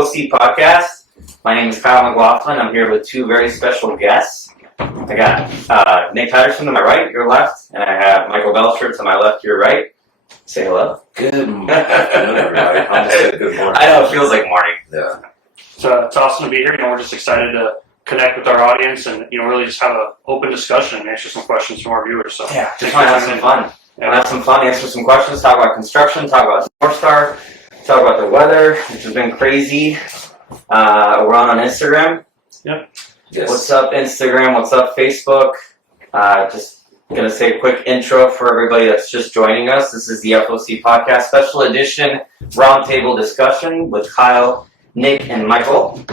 FOC Podcast. My name is Kyle McLaughlin. I'm here with two very special guests. I got Nick Patterson to my right, your left, and I have Michael Belcher to my left, your right. Say hello. Good afternoon, everybody. I'm just saying good morning. I know, it feels like morning. Yeah. So it's awesome to be here. We're just excited to connect with our audience and, really just have an open discussion and answer some questions from our viewers. So yeah, just want to have some fun. Yeah. Have some fun, answer some questions, talk about construction, talk about Northstar, talk about the weather, which has been crazy. We're on Instagram. Yep. Yes. What's up, Instagram? What's up, Facebook? Just going to say a quick intro for everybody that's just joining us. This is the F.O.C. Podcast Special Edition Roundtable Discussion with Kyle, Nick, and Michael.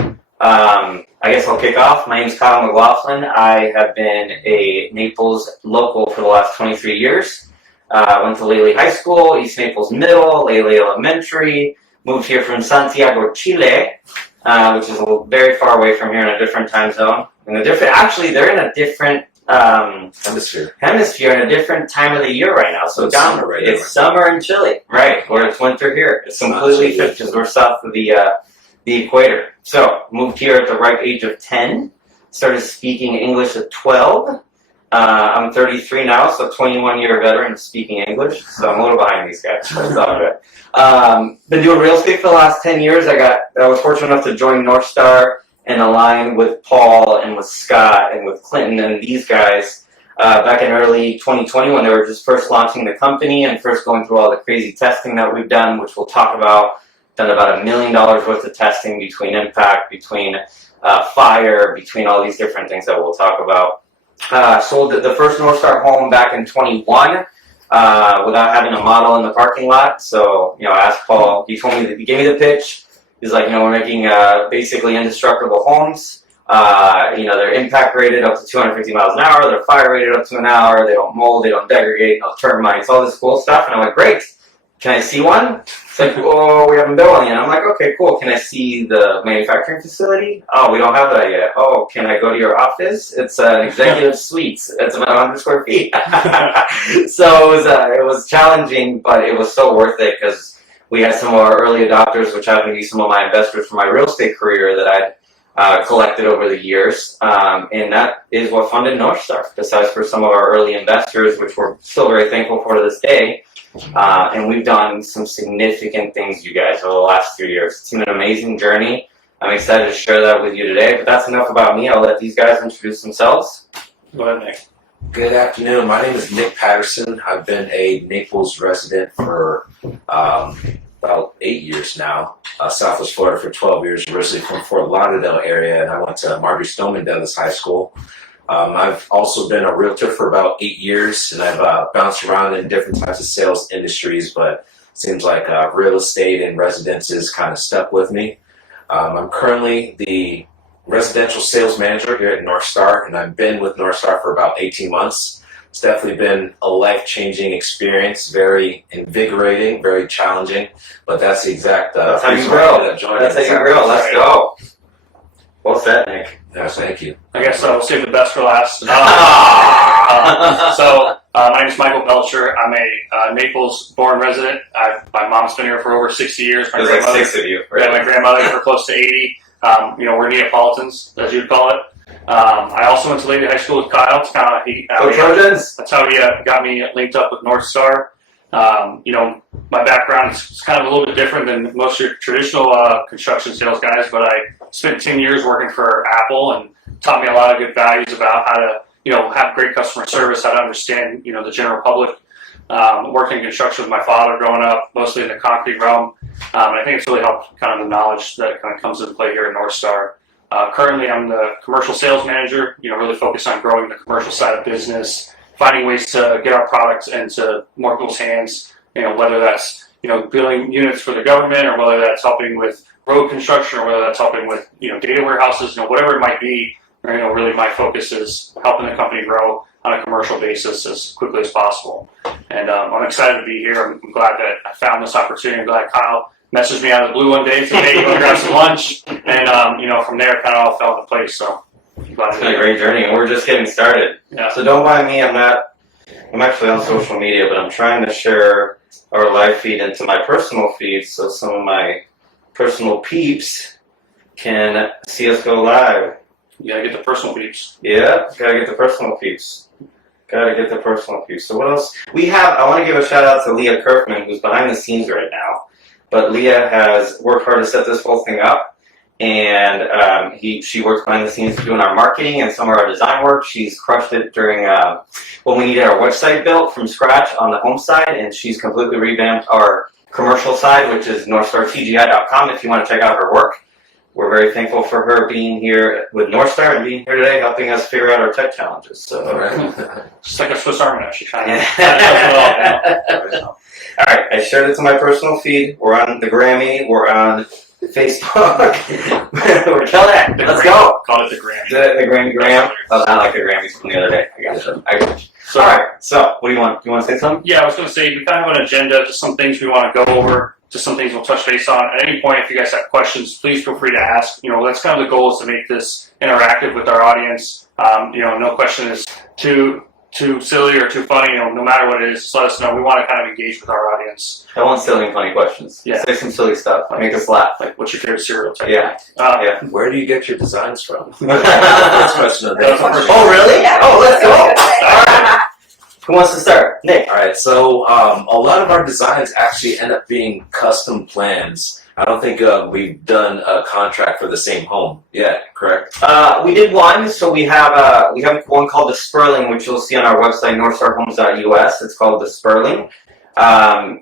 I guess I'll kick off. My name is Kyle McLaughlin. I have been a Naples local for the last 23 years. Went to Lely High School, East Naples Middle, Lely Elementary. Moved here from Santiago, Chile, which is very far away from here in a different time zone. Actually, they're in a different hemisphere in a different time of the year right now. So it's summer in Chile, right? Where it's winter here. It's completely flipped because we're south of the equator. So moved here at the ripe age of 10. Started speaking English at 12. I'm 33 now, so 21-year veteran of speaking English. So I'm a little behind these guys. But it's all good. Been doing real estate for the last 10 years. I was fortunate enough to join Northstar and align with Paul and with Scott and with Clinton and these guys back in early 2020 when they were just first launching the company and first going through all the crazy testing that we've done, which we'll talk about. Done about $1 million worth of testing between impact, between fire, between all these different things that we'll talk about. Sold the first Northstar home back in 21 without having a model in the parking lot. So, I asked Paul, he gave me the pitch. He's like, we're making basically indestructible homes. They're impact rated up to 250 miles an hour. They're fire rated up to an hour. They don't mold. They don't degrade. No termites. All this cool stuff. And I'm like, great. Can I see one? It's like, oh, we haven't built one yet. I'm like, okay, cool. Can I see the manufacturing facility? Oh, we don't have that yet. Oh, can I go to your office? It's an executive suite. It's about 100 square feet. So it was challenging, but it was so worth it because we had some of our early adopters, which happened to be some of my investors for my real estate career that I'd collected over the years. And that is what funded Northstar, besides for some of our early investors, which we're still very thankful for to this day. And we've done some significant things, you guys, over the last 3 years. It's been an amazing journey. I'm excited to share that with you today. But that's enough about me. I'll let these guys introduce themselves. Go ahead, Nick. Good afternoon. My name is Nick Patterson. I've been a Naples resident for about 8 years now. Southwest Florida for 12 years, originally from Fort Lauderdale area, and I went to Marjory Stoneman Douglas High School. I've also been a realtor for about 8 years, and I've bounced around in different types of sales industries, but it seems like real estate and residences kind of stuck with me. I'm currently the residential sales manager here at Northstar, and I've been with Northstar for about 18 months. It's definitely been a life-changing experience, very invigorating, very challenging, but that's the exact that's how you grow. That's how you grow. Let's go. Well said, Nick. Yes, thank you. I guess I'll save the best for last. My name is Michael Belcher. I'm a Naples-born resident. My mom's been here for over 60 years. There's like 6 of you. Right? Yeah, my grandmother for close to 80. We're Neapolitans, as you'd call it. I also went to Lady High School with Kyle. It's kind of that's how he got me linked up with Northstar. My background is kind of a little bit different than most of your traditional construction sales guys, but I spent 10 years working for Apple and taught me a lot of good values about how to, have great customer service, how to understand, the general public. Working in construction with my father growing up, mostly in the concrete realm. And I think it's really helped kind of the knowledge that kind of comes into play here at Northstar. Currently, I'm the commercial sales manager, really focused on growing the commercial side of business, finding ways to get our products into more people's hands, whether that's, building units for the government or whether that's helping with road construction or whether that's helping with, data warehouses, whatever it might be. Really my focus is helping the company grow on a commercial basis as quickly as possible. And I'm excited to be here. I'm glad that I found this opportunity. I'm glad Kyle messaged me out of the blue one day and said, hey, you want to grab some lunch? And, from there, it kind of all fell into place. So it's been a great journey, and we're just getting started. Yeah. So don't mind me. I'm actually on social media, but I'm trying to share our live feed into my personal feed so some of my personal peeps can see us go live. You gotta get the personal peeps. Yeah, gotta get the personal peeps. Gotta get the personal peeps. So what else? I want to give a shout out to Leah Kirkman, who's behind the scenes right now. But Leah has worked hard to set this whole thing up. And she works behind the scenes doing our marketing and some of our design work. She's crushed it during when we needed our website built from scratch on the home side, and she's completely revamped our commercial side, which is northstartgi.com if you want to check out her work. We're very thankful for her being here with Northstar and being here today, helping us figure out our tech challenges. So, Just like a Swiss Army knife, she kind of does it all. All right, I shared it to my personal feed. We're on the Grammy. We're on Facebook. We're killing it. Let's go. Call it the Grammy. The Grammy Graham. Oh, not like the Grammys from the other day. I got you. So, all right. So, what do you want? Do you want to say something? Yeah, I was going to say we kind of have an agenda, just some things we want to go over, just some things we'll touch base on. At any point, if you guys have questions, please feel free to ask. That's kind of the goal, is to make this interactive with our audience. No question is too silly or too funny. No matter what it is, just let us know. We want to kind of engage with our audience. I want silly and funny questions. Yeah. Say some silly stuff. Make us laugh. Like, what's your favorite cereal type? Yeah. Where do you get your designs from? First question of Oh, really? Yeah. Oh, let's go. All right. Who wants to start? Nick. All right, so a lot of our designs actually end up being custom plans. I don't think we've done a contract for the same home yet, correct? We did one, so we have one called the Sperling, which you'll see on our website, northstarhomes.us. It's called the Sperling.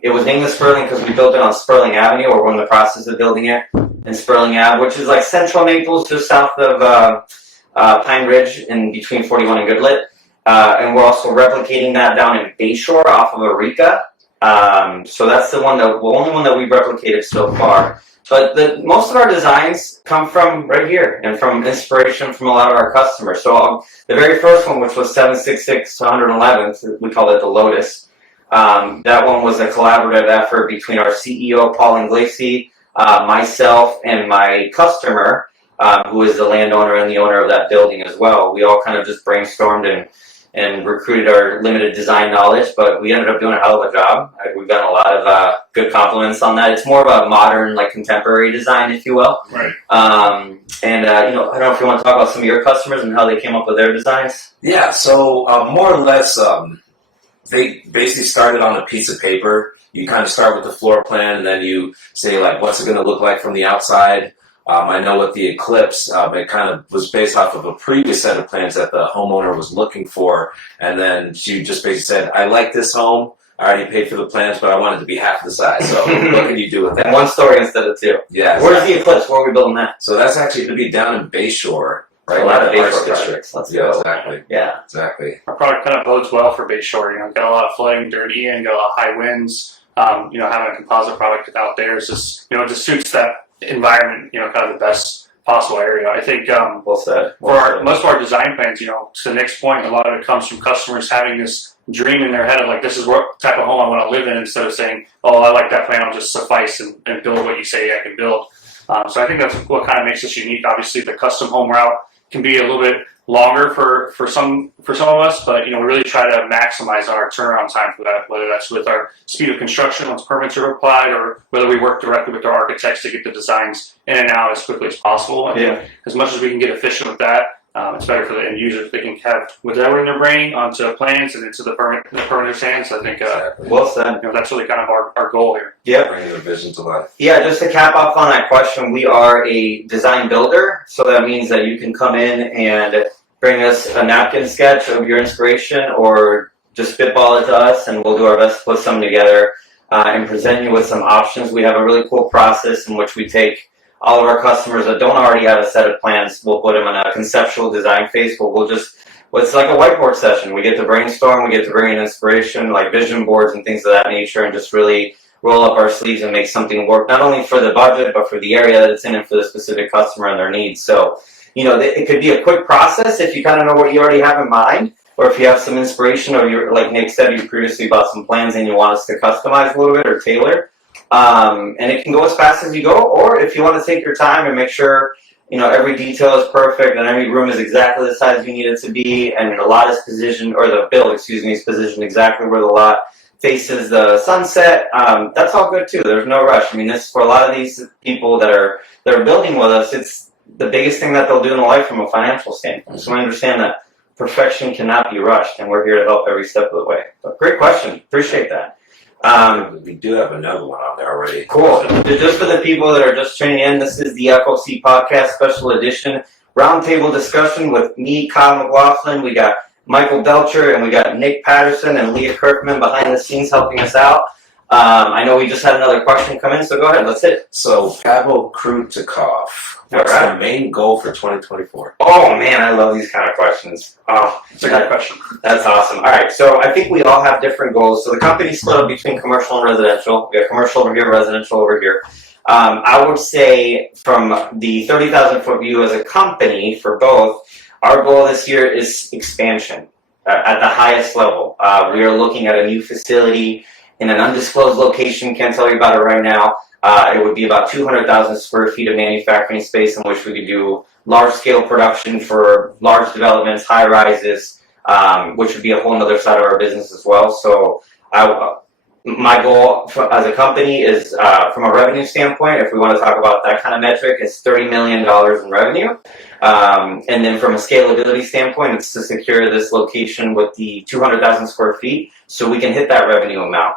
It was named the Sperling because we built it on Sperling Avenue, or we're in the process of building it in Sperling Ave, which is like central Naples, just south of Pine Ridge, in between 41 and Goodlet. And we're also replicating that down in Bayshore off of Eureka. So that's the only one that we've replicated so far. But most of our designs come from right here and from inspiration from a lot of our customers. So the very first one, which was 766 111th, we call it the Lotus. That one was a collaborative effort between our CEO, Paul Inglesi, myself, and my customer, who is the landowner and the owner of that building as well. We all kind of just brainstormed and recruited our limited design knowledge, but we ended up doing a hell of a job. We've gotten a lot of good compliments on that. It's more of a modern, like contemporary design, if you will. Right. I don't know if you want to talk about some of your customers and how they came up with their designs. Yeah, so more or less, they basically started on a piece of paper. You kind of start with the floor plan, and then you say, like, what's it going to look like from the outside? I know with the Eclipse, it kind of was based off of a previous set of plans that the homeowner was looking for, and then she just basically said, I like this home, I already paid for the plans, but I want it to be half the size, so what can you do with that? And one story instead of two. Yeah. Where's the Eclipse? Where are we building that? So that's actually going to be down in Bayshore, right? A lot of in the Arts Bayshore District. projects. Let's Yeah, go. exactly. Yeah. Exactly. Our product kind of bodes well for Bayshore. Got a lot of flooding during Ian, got a lot of high winds. Having a composite product out there is just, it just suits that environment, kind of the best possible area. I think Well said. most of our design plans, to the next point, a lot of it comes from customers having this dream in their head of like, this is what type of home I want to live in, instead of saying, oh, I like that plan, I'll just suffice and build what you say I can build. So I think that's what kind of makes us unique. Obviously, the custom home route can be a little bit longer for some of us, but we really try to maximize our turnaround time for that, whether that's with our speed of construction once permits are applied, or whether we work directly with our architects to get the designs in and out as quickly as possible. And as much as we can get efficient with that, it's better for the end user if they can have whatever in their brain onto plans and into the permitter's hands. I think well said. that's really kind of our goal here. Yep. Bringing the vision to life. Yeah, just to cap off on that question, we are a design builder, so that means that you can come in and bring us a napkin sketch of your inspiration, or just spitball it to us, and we'll do our best to put something together and present you with some options. We have a really cool process in which we take all of our customers that don't already have a set of plans, we'll put them in a conceptual design phase where it's like a whiteboard session. We get to brainstorm, we get to bring in inspiration, like vision boards and things of that nature, and just really roll up our sleeves and make something work, not only for the budget, but for the area that it's in and for the specific customer and their needs. So, it could be a quick process if you kind of know what you already have in mind, or if you have some inspiration, or you're, like Nick said, you previously bought some plans and you want us to customize a little bit or tailor. And it can go as fast as you go, or if you want to take your time and make sure, every detail is perfect and every room is exactly the size you need it to be, and the lot is positioned, or the build, is positioned exactly where the lot faces the sunset, that's all good too. There's no rush. I mean, this, for a lot of these people that are building with us, the biggest thing that they'll do in life from a financial standpoint. So I understand that perfection cannot be rushed, and we're here to help every step of the way. But great question. Appreciate that. We do have another one on there already. Cool. Just for the people that are just tuning in, this is the FOC Podcast Special Edition Roundtable Discussion with me, Kyle McLaughlin. We got Michael Belcher, and we got Nick Patterson and Leah Kirkman behind the scenes helping us out. I know we just had another question come in, so go ahead, let's hit it. So, Pavel Krutikov, what's the main goal for 2024? Oh man, I love these kind of questions. Oh, It's a good question. That's awesome. All right, so I think we all have different goals. So the company's split up between commercial and residential. We got commercial over here, residential over here. I would say from the 30,000 foot view as a company for both, our goal this year is expansion at the highest level. We are looking at a new facility in an undisclosed location. Can't tell you about it right now. It would be about 200,000 square feet of manufacturing space in which we could do large-scale production for large developments, high-rises, which would be a whole other side of our business as well. So my goal as a company is, from a revenue standpoint, if we want to talk about that kind of metric, is $30 million in revenue. And then from a scalability standpoint, it's to secure this location with the 200,000 square feet so we can hit that revenue amount.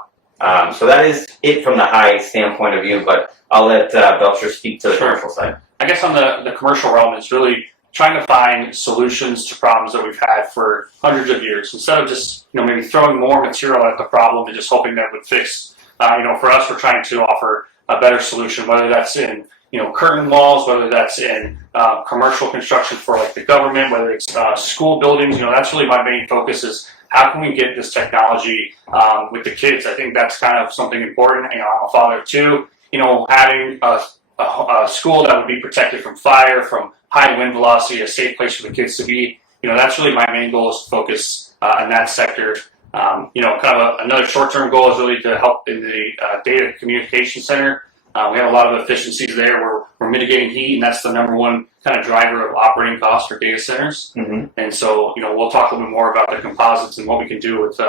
So that is it from the high standpoint of view, but I'll let Belcher speak to the commercial side. I guess on the commercial realm, it's really trying to find solutions to problems that we've had for hundreds of years. Instead of just maybe throwing more material at the problem and just hoping that it would fix. For us, we're trying to offer a better solution, whether that's in curtain walls, whether that's in commercial construction for like the government, whether it's school buildings. That's really my main focus is how can we get this technology with the kids? I think that's kind of something important. I'm a father too. Having a school that would be protected from fire, from high wind velocity, a safe place for the kids to be. That's really my main goal is to focus in that sector. Kind of another short-term goal is really to help in the data communication center. We have a lot of efficiencies there where we're mitigating heat, and that's the number one kind of driver of operating costs for data centers. Mm-hmm. And so, we'll talk a little bit more about the composites and what we can do with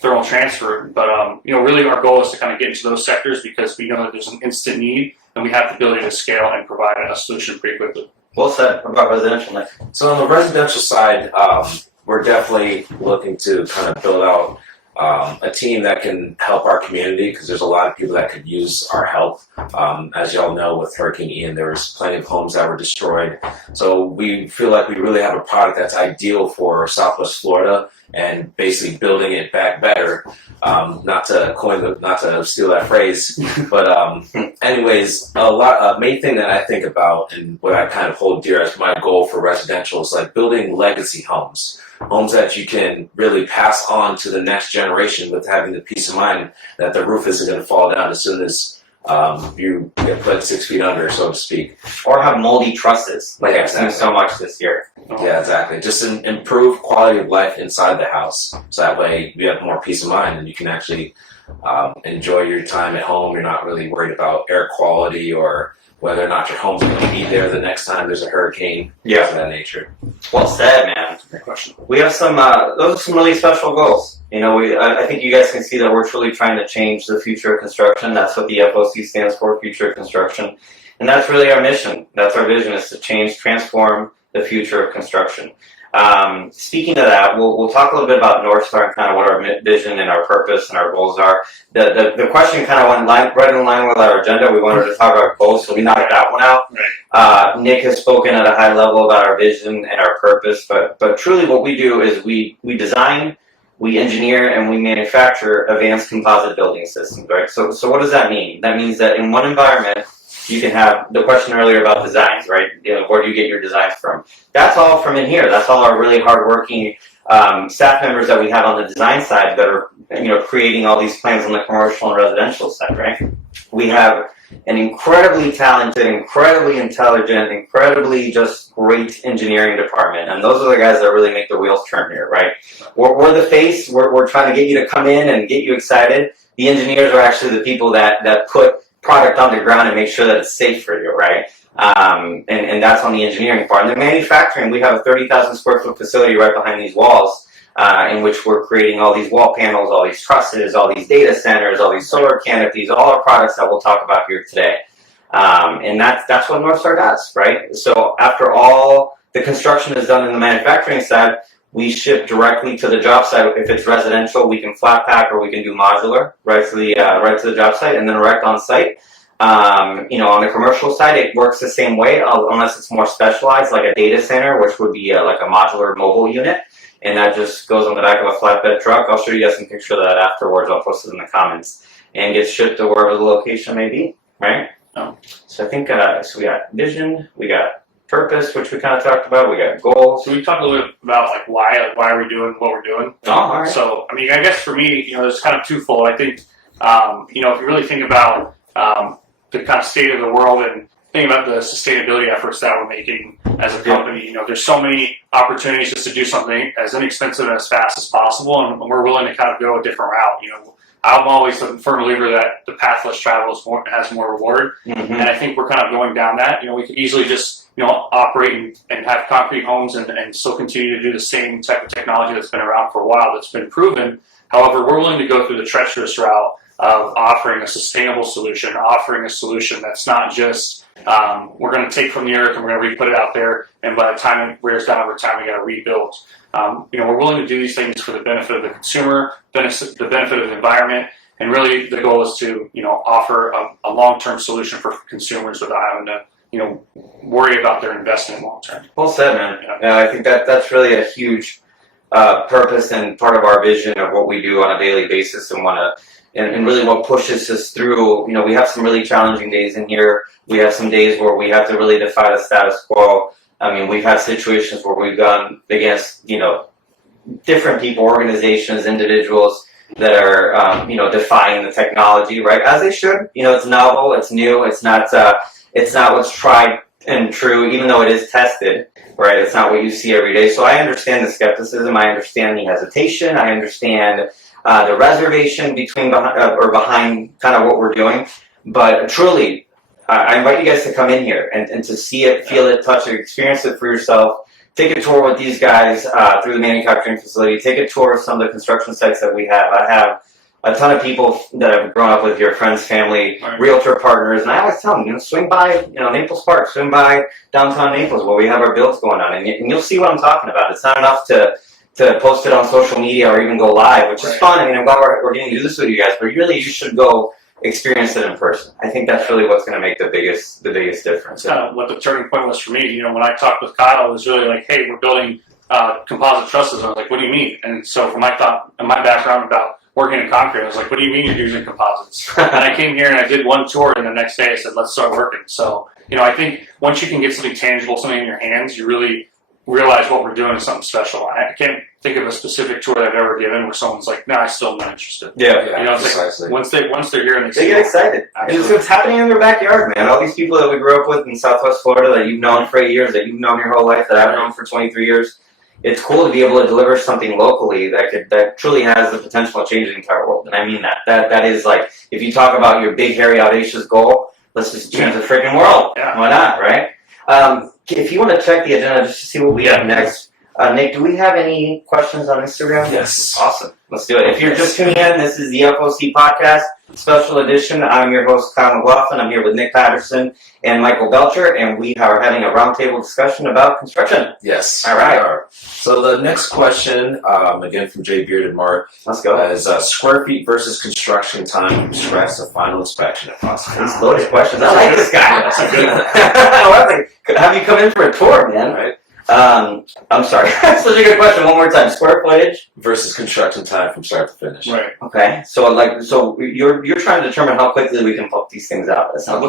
thermal transfer. But, really our goal is to kind of get into those sectors because we know that there's an instant need, and we have the ability to scale and provide a solution pretty quickly. Well said. What about residential, Nick? So on the residential side, we're definitely looking to kind of build out a team that can help our community because there's a lot of people that could use our help. As y'all know, with Hurricane Ian, there was plenty of homes that were destroyed. So we feel like we really have a product that's ideal for Southwest Florida and basically building it back better. Not to steal that phrase, but anyways, a main thing that I think about and what I kind of hold dear as my goal for residential is like building legacy homes that you can really pass on to the next generation with having the peace of mind that the roof isn't going to fall down as soon as you get put 6 feet under, so to speak. Or have moldy trusses, like I've seen so much this year. Yeah, exactly. Just improve quality of life inside the house, so that way you have more peace of mind and you can actually enjoy your time at home. You're not really worried about air quality or whether or not your home's going to be there the next time there's a hurricane. Yeah, of that nature. Well said, man. Great question. We have some those are some really special goals. I think you guys can see that we're truly trying to change the future of construction. That's what the FOC stands for, future of construction. And that's really our mission. That's our vision, is to transform the future of construction. Speaking of that, we'll talk a little bit about Northstar and kind of what our vision and our purpose and our goals are. The question kind of went right in line with our agenda. We wanted to talk about goals, so we knocked that one out. Right. Nick has spoken at a high level about our vision and our purpose, but truly what we do is we design, we engineer, and we manufacture advanced composite building systems, right? So what does that mean? That means that in one environment, you can have the question earlier about designs, right? Where do you get your designs from? That's all from in here. That's all our really hardworking staff members that we have on the design side that are, creating all these plans on the commercial and residential side, right? We have an incredibly talented, incredibly intelligent, incredibly just great engineering department, and those are the guys that really make the wheels turn here, right? We're the face. We're trying to get you to come in and get you excited. The engineers are actually the people that put product on the ground and make sure that it's safe for you, right? And that's on the engineering part. And the manufacturing, we have a 30,000 square foot facility right behind these walls, in which we're creating all these wall panels, all these trusses, all these data centers, all these solar canopies, all our products that we'll talk about here today. And that's what Northstar does, right? So after all the construction is done in the manufacturing side, we ship directly to the job site. If it's residential, we can flat pack or we can do modular right to the job site and then erect on site. On the commercial side, it works the same way, unless it's more specialized, like a data center, which would be like a modular mobile unit. And that just goes on the back of a flatbed truck. I'll show you guys some picture of that afterwards. I'll post it in the comments. And gets shipped to wherever the location may be, right? Oh. So I think, so we got vision, we got purpose, which we kind of talked about, we got goals. So we talked a little bit about why are we doing what we're doing. Oh, all right. So, I guess for me, there's kind of twofold. I think, if you really think about the kind of state of the world and think about the sustainability efforts that we're making as a company, there's so many opportunities just to do something as inexpensive and as fast as possible, and we're willing to kind of go a different route. I'm always a firm believer that the path less traveled has more reward, and I think we're kind of going down that. We could easily just operate and have concrete homes and still continue to do the same type of technology that's been around for a while, that's been proven. However, we're willing to go through the treacherous route of offering a sustainable solution, offering a solution that's not just we're going to take from the earth and we're going to re-put it out there, and by the time it wears down over time, we got to rebuild. We're willing to do these things for the benefit of the consumer, the benefit of the environment, and really the goal is to offer a long-term solution for consumers without having to worry about their investment long term. Well said, man. Yeah, I think that's really a huge purpose and part of our vision of what we do on a daily basis, and really what pushes us through. We have some really challenging days in here. We have some days where we have to really defy the status quo. We've had situations where we've gone against, different people, organizations, individuals that are, defying the technology, right? As they should. It's novel, it's new, it's not what's tried and true, even though it is tested, right? It's not what you see every day. So I understand the skepticism, I understand the hesitation, I understand the reservation behind kind of what we're doing. But truly, I invite you guys to come in here and to see it, feel it, touch it, experience it for yourself. Take a tour with these guys through the manufacturing facility. Take a tour of some of the construction sites that we have. I have a ton of people that I've grown up with, your friends, family, realtor partners, and I always tell them, swing by, Naples Park, swing by downtown Naples where we have our builds going on, and you'll see what I'm talking about. It's not enough to post it on social media or even go live, which is fun. I'm glad we're getting to do this with you guys, but really you should go experience it in person. I think that's really what's going to make the biggest difference. That's kind of what the turning point was for me. When I talked with Kyle, it was really like, hey, we're building composite trusses. I was like, what do you mean? And so from my background about working in concrete, I was like, what do you mean you're using composites? And I came here and I did one tour, and the next day I said, let's start working. So, I think once you can get something tangible, something in your hands, you really realize what we're doing is something special. I can't think of a specific tour that I've ever given where someone's like, no, I still am not interested. Yeah, it's like once they're here and they get excited. It's what's happening in their backyard, man. All these people that we grew up with in Southwest Florida that you've known for 8 years, that you've known your whole life, that I've known for 23 years. It's cool to be able to deliver something locally that truly has the potential to change the entire world. And I mean that. That is like, if you talk about your big, hairy, audacious goal, let's just change the freaking world. Yeah. Why not, right? If you want to check the agenda just to see what we have next, Nick, do we have any questions on Instagram? Yes. Awesome. Let's do it. If you're just tuning in, this is the FOC Podcast, special edition. I'm your host, Kyle McLaughlin. I'm here with Nick Patterson and Michael Belcher, and we are having a roundtable discussion about construction. Yes. All right. So the next question, again from Jay Bearded Mark, Let's go. Is square feet versus construction time from scratch to final inspection if possible. These loaded questions. I like this guy. That's a good one. Have you come in for a tour, man? Right. I'm sorry. That's such a good question. One more time. Square footage versus construction time from start to finish. Right. Okay. So you're trying to determine how quickly we can pump these things out. That sounds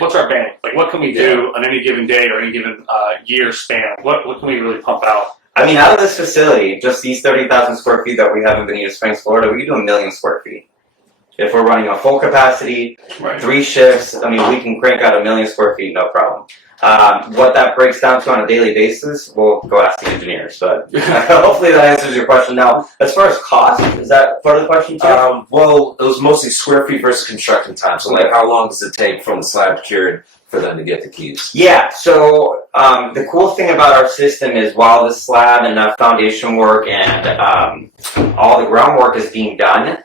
What's our bandwidth? Like, what can we do on any given day or any given year span? What can we really pump out? Out of this facility, just these 30,000 square feet that we have in Bonita Springs, Florida, we can do 1 million square feet. If we're running a full capacity, 3 shifts, we can crank out 1 million square feet, no problem. What that breaks down to on a daily basis, we'll go ask the engineers. But hopefully that answers your question. Now, as far as cost, is that part of the question too? Well, it was mostly square feet versus construction time. So, like, how long does it take from the slab cured for them to get the keys? Yeah. So the cool thing about our system is while the slab and the foundation work and all the groundwork is being done,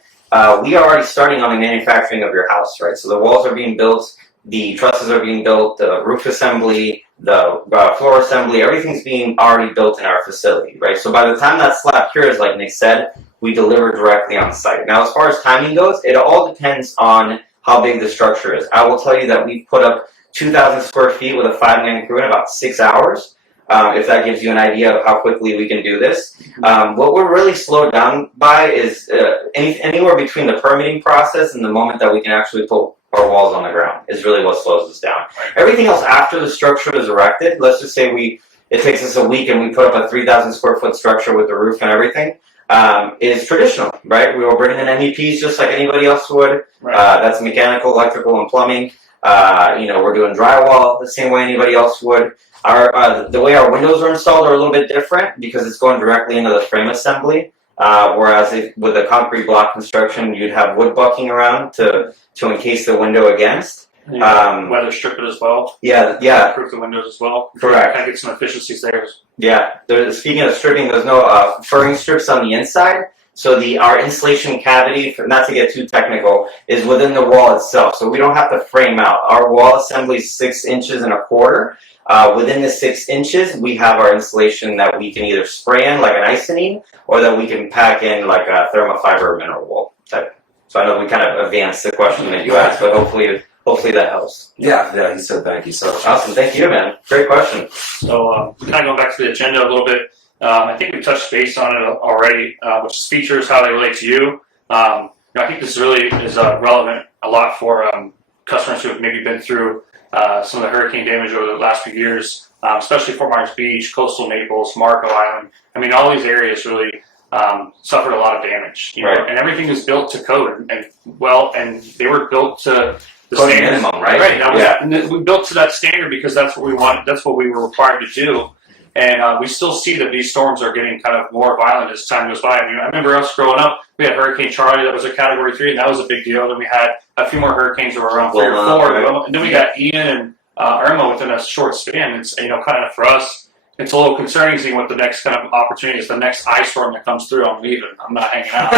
we are already starting on the manufacturing of your house, right? So the walls are being built. the trusses are being built, the roof assembly, the floor assembly, everything's being already built in our facility, right? So by the time that slab cures, like Nick said, we deliver directly on site. Now, as far as timing goes, it all depends on how big the structure is. I will tell you that we've put up 2,000 square feet with a 5-man crew in about 6 hours, if that gives you an idea of how quickly we can do this. What we're really slowed down by is anywhere between the permitting process and the moment that we can actually put our walls on the ground is really what slows us down. Everything else after the structure is erected, let's just say it takes us a week and we put up a 3,000 square foot structure with the roof and everything, is traditional, right? We will bring in MEPs just like anybody else would. Right. That's mechanical, electrical, and plumbing. We're doing drywall the same way anybody else would. The way our windows are installed are a little bit different because it's going directly into the frame assembly. Whereas with the concrete block construction, you'd have wood bucking around to encase the window against. Weather strip it as well. Yeah. Proof the windows as well. Correct. Kind of get some efficiencies there. Yeah. Speaking of stripping, there's no furring strips on the inside. So our insulation cavity, not to get too technical, is within the wall itself. So we don't have to frame out. Our wall assembly is 6 inches and a quarter. Within the 6 inches, we have our insulation that we can either spray in like an Icynene or that we can pack in like a thermofiber mineral wool type. So I know we kind of advanced the question that you asked, but hopefully that helps. Yeah, he said thank you so much. Awesome, thank you, man. Great question. So kind of going back to the agenda a little bit, I think we touched base on it already, which is features, how they relate to you. I think this really is relevant a lot for customers who have maybe been through some of the hurricane damage over the last few years, especially Fort Myers Beach, coastal Naples, Marco Island. I mean, all these areas really suffered a lot of damage, right. And everything is built to code, and they were built to the Code standard minimum, right? Right. And we built to that standard because that's what we want. That's what we were required to do. And we still see that these storms are getting kind of more violent as time goes by. I mean, I remember us growing up, we had Hurricane Charlie that was a Category 3, and that was a big deal. Then we had a few more hurricanes that were around 3 or 4. Right. And then we got Ian and Irma within a short span. It's, kind of for us, it's a little concerning seeing what the next kind of opportunity is. The next ice storm that comes through, I'm leaving. I'm not hanging out.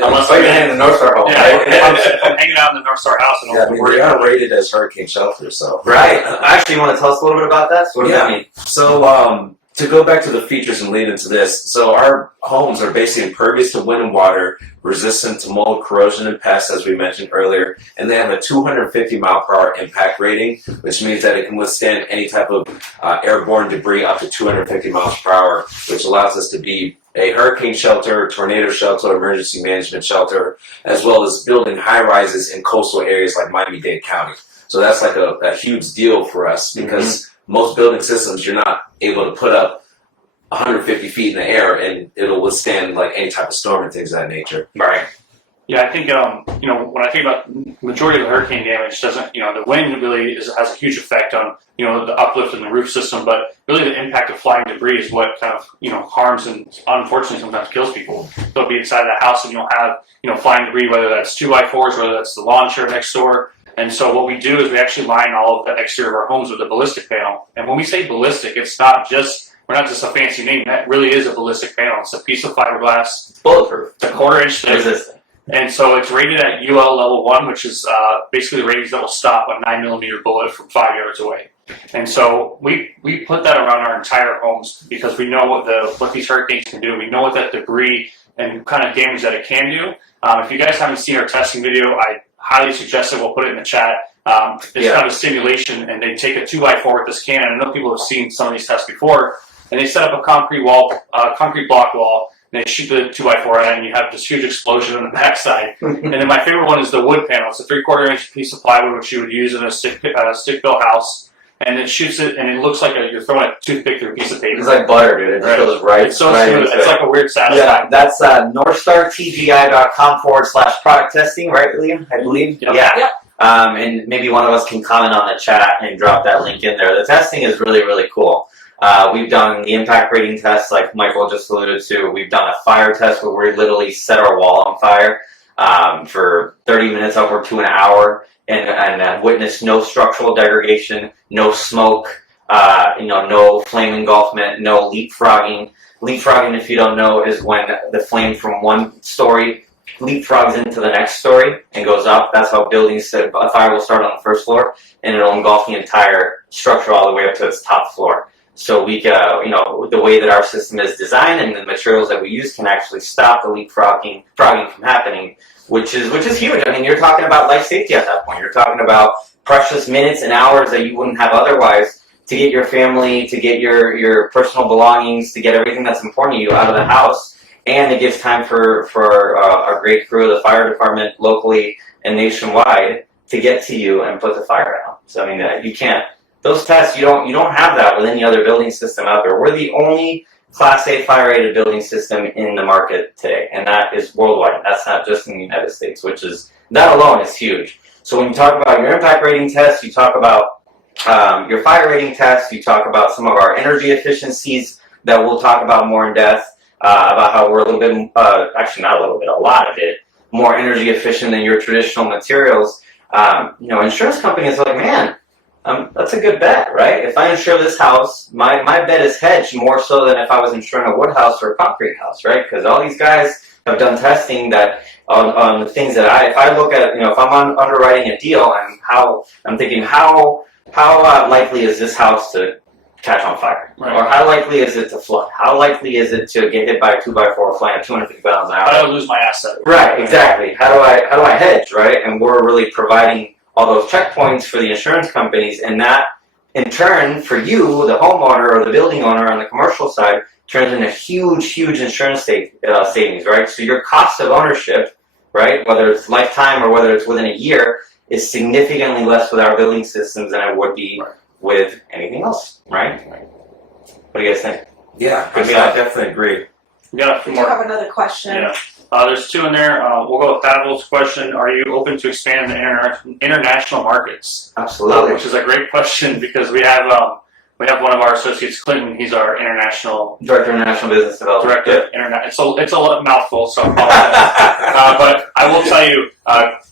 Unless you're in the Northstar home, right? Right? If I'm hanging out in the Northstar house, and they are rated as hurricane shelters, so. Right. Actually, you want to tell us a little bit about that? So what does that mean? So, to go back to the features and lead into this, so our homes are basically impervious to wind and water, resistant to mold, corrosion, and pests, as we mentioned earlier, and they have a 250 mile per hour impact rating, which means that it can withstand any type of airborne debris up to 250 miles per hour, which allows us to be a hurricane shelter, tornado shelter, emergency management shelter, as well as building high rises in coastal areas like Miami-Dade County. So that's like a huge deal for us because most building systems, you're not able to put up 150 feet in the air and it'll withstand like any type of storm and things of that nature. Right. Yeah, I think, when I think about majority of the hurricane damage, the wind really has a huge effect on, the uplift in the roof system, but really the impact of flying debris is what kind of, harms and unfortunately sometimes kills people. They'll be inside the house and you'll have, flying debris, whether that's 2x4s, whether that's the lawn chair next door. And so what we do is we actually line all of the exterior of our homes with a ballistic panel. And when we say ballistic, we're not just a fancy name. That really is a ballistic panel. It's a piece of fiberglass. Bulletproof. It's a 1/4 inch thick. Resistant. And so it's rated at UL level 1, which is basically the ratings that will stop a 9mm bullet from 5 yards away. And so we put that around our entire homes because we know what these hurricanes can do. We know what that debris and kind of damage that it can do. If you guys haven't seen our testing video, I highly suggest it. We'll put it in the chat. It's kind of a simulation, and they take a 2x4 with this cannon. I know people have seen some of these tests before, and they set up a concrete block wall, and they shoot the 2x4 at it, and you have this huge explosion on the backside. And then my favorite one is the wood panel. It's a 3/4 inch piece of plywood, which you would use in a stick-built house. And it shoots it, and it looks like you're throwing a toothpick through a piece of paper. It's like butter, dude. It just goes right. It's so right smooth. It's like a weird satisfying. Yeah, that's NorthstarTGI.com/product testing, right, Liam? I believe. Yep. Yeah. Yep. And maybe one of us can comment on the chat and drop that link in there. The testing is really, really cool. We've done the impact rating test, like Michael just alluded to. We've done a fire test where we literally set our wall on fire for 30 minutes upward to an hour. And witnessed no structural degradation, no smoke, no flame engulfment, no leapfrogging. Leapfrogging, if you don't know, is when the flame from one story leapfrogs into the next story and goes up. That's how buildings, a fire will start on the first floor, and it'll engulf the entire structure all the way up to its top floor. So we, the way that our system is designed and the materials that we use can actually stop the leapfrogging from happening, which is huge. I mean, you're talking about life safety at that point. You're talking about precious minutes and hours that you wouldn't have otherwise to get your family, to get your personal belongings, to get everything that's important to you out of the house. And it gives time for our great crew, the fire department locally and nationwide, to get to you and put the fire out. So I mean, you can't. Those tests, you don't have that with any other building system out there. We're the only Class A fire rated building system in the market today, and that is worldwide. That's not just in the United States, that alone is huge. So when you talk about your impact rating tests, you talk about your fire rating tests, you talk about some of our energy efficiencies that we'll talk about more in depth. About how we're a little bit, actually not a little bit, a lot of it, more energy efficient than your traditional materials. Insurance companies are like, man, that's a good bet, right? If I insure this house, my bet is hedged more so than if I was insuring a wood house or a concrete house, right? Because all these guys have done testing that on the things that if I look at, if I'm underwriting a deal and I'm thinking how likely is this house to catch on fire? Right. Or how likely is it to flood? How likely is it to get hit by a 2x4 flying at 250 miles an hour? How do I lose my asset? Right, exactly. How do I hedge, right? And we're really providing all those checkpoints for the insurance companies, and that in turn for you, the homeowner or the building owner on the commercial side, turns into huge insurance savings, right? So your cost of ownership, right, whether it's lifetime or whether it's within a year, is significantly less with our building systems than it would be with anything else, right? What do you guys think? Yeah, I definitely agree. We got a few We more. have another question. Yeah. There's two in there. We'll go with Pavel's question. Are you open to expand the international markets? Absolutely. Which is a great question because we have one of our associates, Clinton. He's our international Director of International Business Development. Director of International. It's a mouthful, so I apologize. But I will tell you,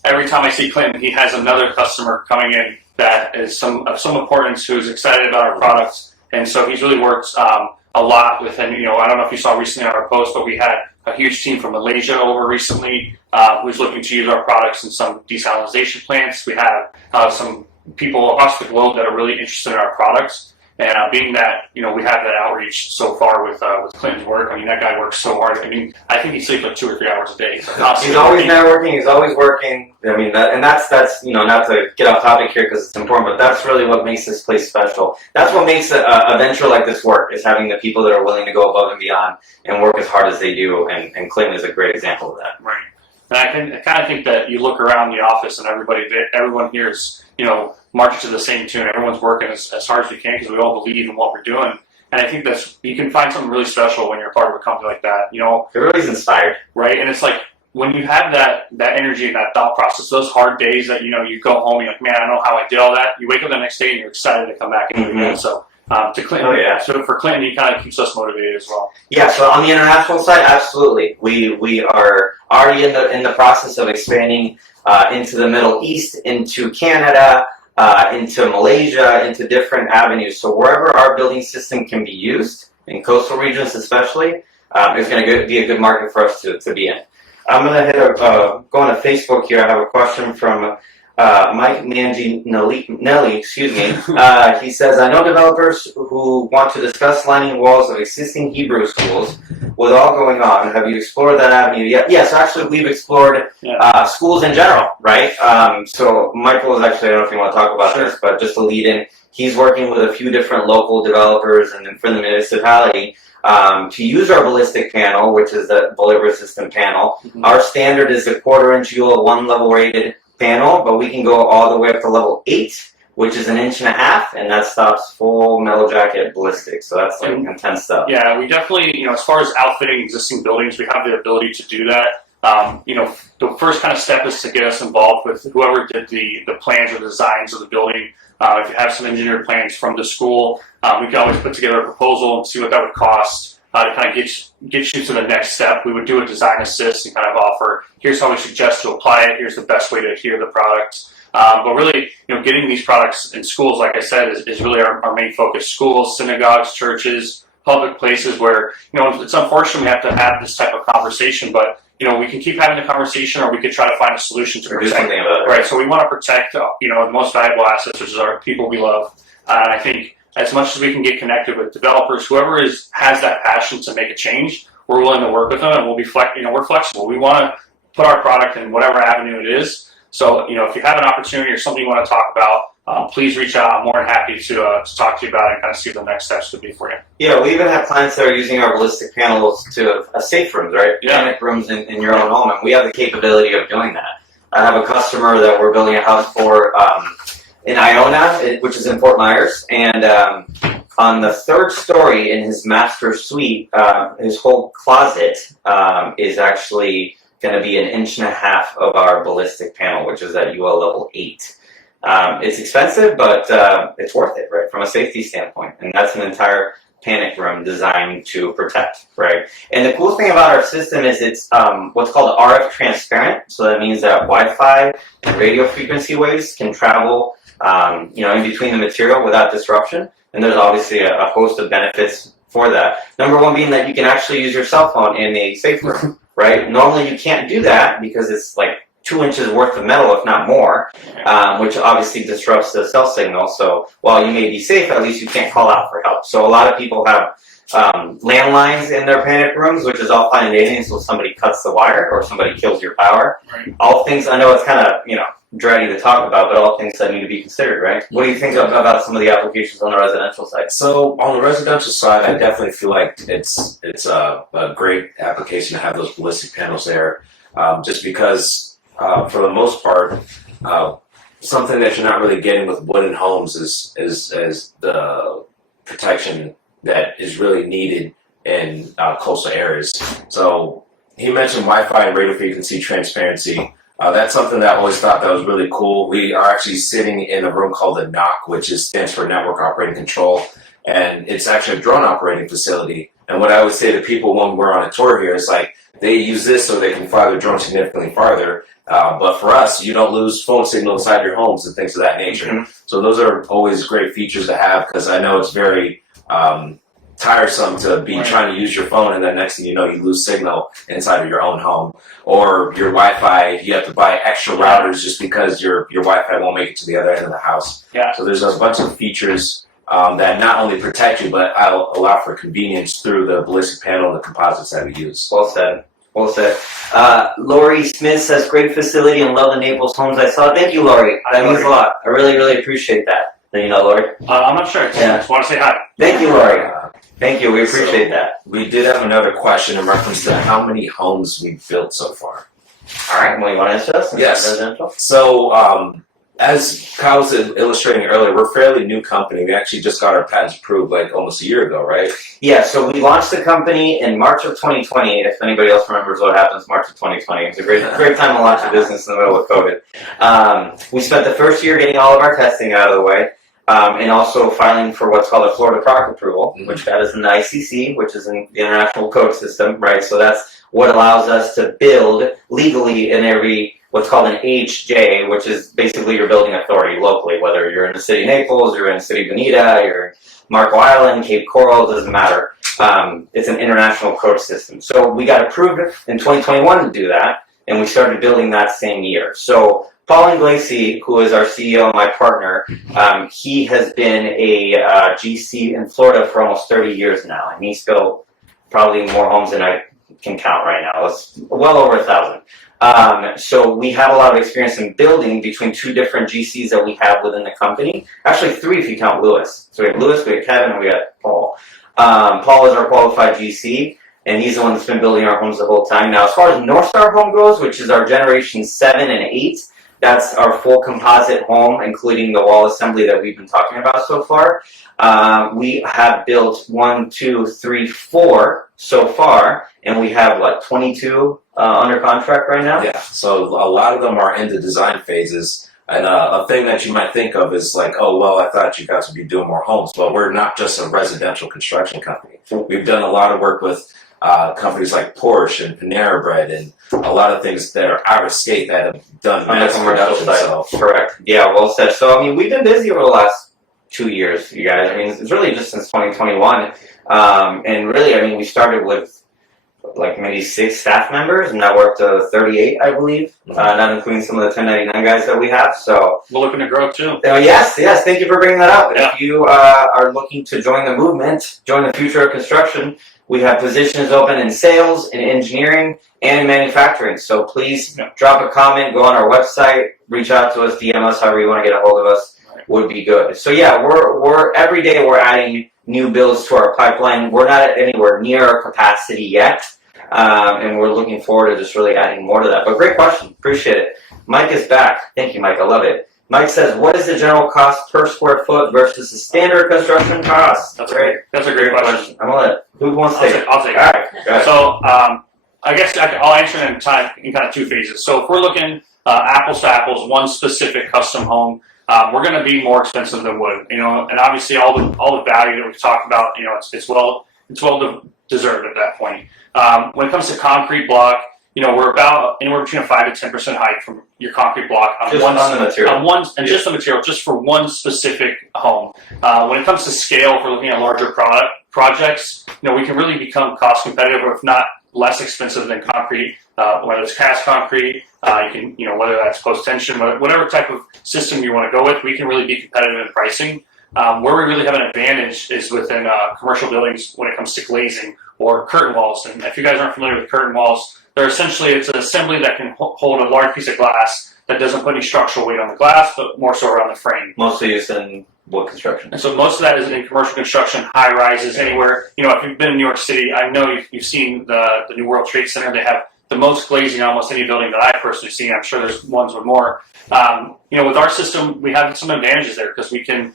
every time I see Clinton, he has another customer coming in that is of some importance who's excited about our products, and so he's really worked a lot with. And I don't know if you saw recently on our post, but we had a huge team from Malaysia over recently who's looking to use our products in some desalination plants. We have some people across the globe that are really interested in our products. And being that, we have that outreach so far with Clinton's work. I mean, that guy works so hard. I mean, I think he sleeps like 2 or 3 hours a day. So he's always networking. He's always working. I mean, that's not to get off topic here because it's important, but that's really what makes this place special. That's what makes a venture like this work, is having the people that are willing to go above and beyond and work as hard as they do. And Clinton is a great example of that. Right. And I kind of think that you look around the office and everyone here is, marching to the same tune. Everyone's working as hard as we can because we all believe in what we're doing. And I think you can find something really special when you're part of a company like that. Everybody's inspired. Right? And it's like when you have that energy and that thought process, those hard days that, you go home and you're like, man, I don't know how I did all that. You wake up the next day and you're excited to come back and do it again. So to Clinton, so for Clinton, he kind of keeps us motivated as well. Yeah, so on the international side, absolutely. We are already in the process of expanding into the Middle East, into Canada, into Malaysia, into different avenues. So wherever our building system can be used, in coastal regions especially, is going to be a good market for us to be in. I'm going to go on to Facebook here. I have a question from Mike Nelly, excuse me. He says, I know developers who want to discuss lining walls of existing Hebrew schools. With all going on, have you explored that avenue yet? Yes, actually, we've explored schools in general, right? So Michael is actually, I don't know if you want to talk about this, but just to lead in, he's working with a few different local developers and then for the municipality to use our ballistic panel, which is a bullet-resistant panel. Mm-hmm. Our standard is a 1/4-inch UL 1-level rated panel, but we can go all the way up to level 8, which is 1.5 inches, and that stops full metal jacket ballistics. So that's like intense stuff. Yeah, we definitely, as far as outfitting existing buildings, we have the ability to do that. The first kind of step is to get us involved with whoever did the plans or designs of the building. If you have some engineered plans from the school, we can always put together a proposal and see what that would cost to kind of get you to the next step. We would do a design assist and kind of offer, here's how we suggest to apply it, here's the best way to adhere to the product. But really, getting these products in schools, like I said, is really our main focus. Schools, synagogues, churches, public places where, it's unfortunate we have to have this type of conversation, but, we can keep having the conversation, or we could try to find a solution to Do protect. something about it. Right. So we want to protect, the most valuable assets, which is our people we love. And I think as much as we can get connected with developers, whoever has that passion to make a change, we're willing to work with them, and we'll be we're flexible. We want to put our product in whatever avenue it is. So, if you have an opportunity or something you want to talk about, please reach out. I'm more than happy to talk to you about it and kind of see what the next steps could be for you. Yeah, we even have clients that are using our ballistic panels to safe rooms, right? Yeah. Panic rooms in your own home, and we have the capability of doing that. I have a customer that we're building a house for in Iona, which is in Fort Myers, and on the third story in his master suite, his whole closet is actually going to be 1.5 inches of our ballistic panel, which is at UL level 8. It's expensive, but it's worth it, right, from a safety standpoint. And that's an entire panic room designed to protect, right? And the cool thing about our system is it's what's called RF transparent. So that means that Wi-Fi and radio frequency waves can travel, in between the material without disruption. And there's obviously a host of benefits for that. Number one being that you can actually use your cell phone in a safe room, right? Normally you can't do that because it's like 2 inches worth of metal, if not more, which obviously disrupts the cell signal. So while you may be safe, at least you can't call out for help. So a lot of people have landlines in their panic rooms, which is all fine and dandy until somebody cuts the wire or somebody kills your power. Right. All things, I know it's kind of, dready to talk about, but all things that need to be considered, right? What do you think about some of the applications on the residential side? So on the residential side, I definitely feel like it's a great application to have those ballistic panels there, just because for the most part, something that you're not really getting with wooden homes is the protection that is really needed in coastal areas. So he mentioned Wi-Fi and radio frequency transparency. That's something that I always thought that was really cool. We are actually sitting in a room called the NOC, which stands for Network Operating Control, and it's actually a drone operating facility. And what I would say to people when we're on a tour here is like, they use this so they can fly their drone significantly farther. But for us, you don't lose phone signal inside your homes and things of that nature. Mm-hmm. So those are always great features to have, because I know it's very tiresome to be trying to use your phone, and then next thing you know, you lose signal inside of your own home. Or your Wi-Fi, you have to buy extra routers just because your Wi-Fi won't make it to the other end of the house. Yeah. So there's a bunch of features that not only protect you, but allow for convenience through the ballistic panel and the composites that we use. Well said. Well said. Lori Smith says, great facility and love the Naples homes I saw. Thank you, Lori. That means a lot. I really, really appreciate that. You know, Lori? I'm not sure. Yeah. I just want to say hi. Thank you, Lori. Thank you. We appreciate that. We did have another question in reference to how many homes we've built so far. All right. Well, you want to answer this? Yes. Residential? So, as Kyle was illustrating earlier, we're a fairly new company. We actually just got our patents approved like almost a year ago, right? Yeah, so we launched the company in March of 2020. If anybody else remembers what happens March of 2020, it was a great time to launch a business in the middle of COVID. We spent the first year getting all of our testing out of the way, and also filing for what's called a Florida product approval, which got us in the ICC, which is in the International Code System, right? So that's what allows us to build legally in every what's called an HJ, which is basically your building authority locally, whether you're in the city of Naples, you're in the city of Bonita, you're in Marco Island, Cape Coral, doesn't matter. It's an international code system. So we got approved in 2021 to do that, and we started building that same year. So Paul Inglesi, who is our CEO and my partner, he has been a GC in Florida for almost 30 years now, and he's built probably more homes than I can count right now. It's well over 1,000. So we have a lot of experience in building between two different GCs that we have within the company. Actually, three if you count Lewis. So we have Lewis, we have Kevin, and we have Paul. Paul is our qualified GC, and he's the one that's been building our homes the whole time. Now, as far as Northstar home goes, which is our generation 7 and 8, that's our full composite home, including the wall assembly that we've been talking about so far. We have built 1, 2, 3, 4 so far, and we have, 22 under contract right now? Yeah, so a lot of them are in the design phases. And a thing that you might think of is like, oh, well, I thought you guys would be doing more homes. But we're not just a residential construction company. We've done a lot of work with companies like Porsche and Panera Bread and a lot of things that are out of state that have done on the mass commercial production. side. Correct. Yeah, well said. So, I mean, we've been busy over the last 2 years, you guys. I mean, it's really just since 2021. And really, I mean, we started with like maybe 6 staff members, and now we're up to 38, I believe, not including some of the 1099 guys that we have. So we're looking to grow too. Yes, thank you for bringing that up. Yeah. If you are looking to join the movement, join the future of construction, we have positions open in sales, in engineering, and in manufacturing. So please drop a comment, go on our website, reach out to us, DM us, however you want to get a hold of us, would be good. So yeah, we're every day we're adding new builds to our pipeline. We're not anywhere near our capacity yet, and we're looking forward to just really adding more to that. But great question, appreciate it. Mike is back. Thank you, Mike. I love it. Mike says, "What is the general cost per square foot versus the standard construction cost?" That's great. That's a great question. I'm gonna let who wants to take it. I'll take it. All right. Go ahead. So I guess I'll answer it in kind of 2 phases. So if we're looking apples to apples, one specific custom home, we're going to be more expensive than wood, and obviously all the value that we've talked about, it's well deserved at that point. When it comes to concrete block, we're about anywhere between a 5 to 10% hike from your concrete block on Just one on the material. just the material, just for one specific home. When it comes to scale, if we're looking at larger projects, we can really become cost competitive, or if not less expensive than concrete, whether it's cast concrete, you can, whether that's post tension, whatever type of system you want to go with, we can really be competitive in pricing. Where we really have an advantage is within commercial buildings when it comes to glazing or curtain walls. And if you guys aren't familiar with curtain walls, it's an assembly that can hold a large piece of glass that doesn't put any structural weight on the glass, but more so around the frame. Mostly used in wood construction. And so most of that is in commercial construction, high rises, anywhere. If you've been in New York City, I know you've seen the New World Trade Center. They have the most glazing on almost any building that I've personally seen. I'm sure there's ones with more. With our system, we have some advantages there because we can,